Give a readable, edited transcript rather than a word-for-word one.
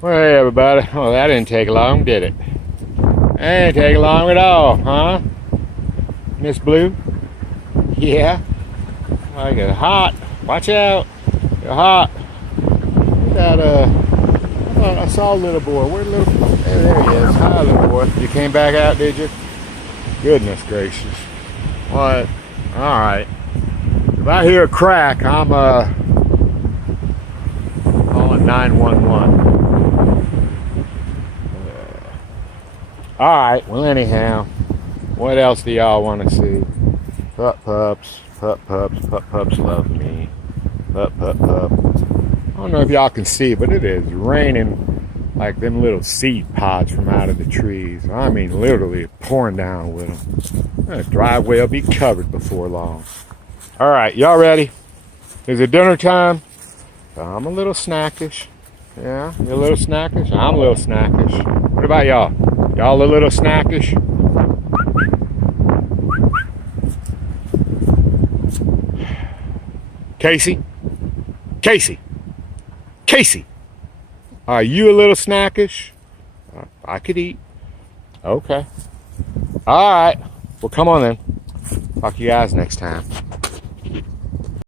Well, hey everybody. Well, that didn't take long, did it? That didn't take long at all, huh? Miss Blue? Yeah? I get hot. Watch out. You're hot. That, I saw a little boy. Where'd little boy? There he is. Hi, little boy. You came back out, did you? Goodness gracious. What? Alright. If I hear a crack, I'm, calling 911. Alright, well anyhow, what else do y'all want to see? Pups love me. Pup. I don't know if y'all can see, but it is raining like them little seed pods from out of the trees. I mean, literally pouring down with them. The driveway will be covered before long. Alright, y'all ready? Is it dinner time? I'm a little snackish. Yeah, you're a little snackish? I'm a little snackish. What about y'all? Y'all a little snackish? Casey, are you a little snackish? I could eat. Okay. All right. Well, come on then. Talk to you guys next time.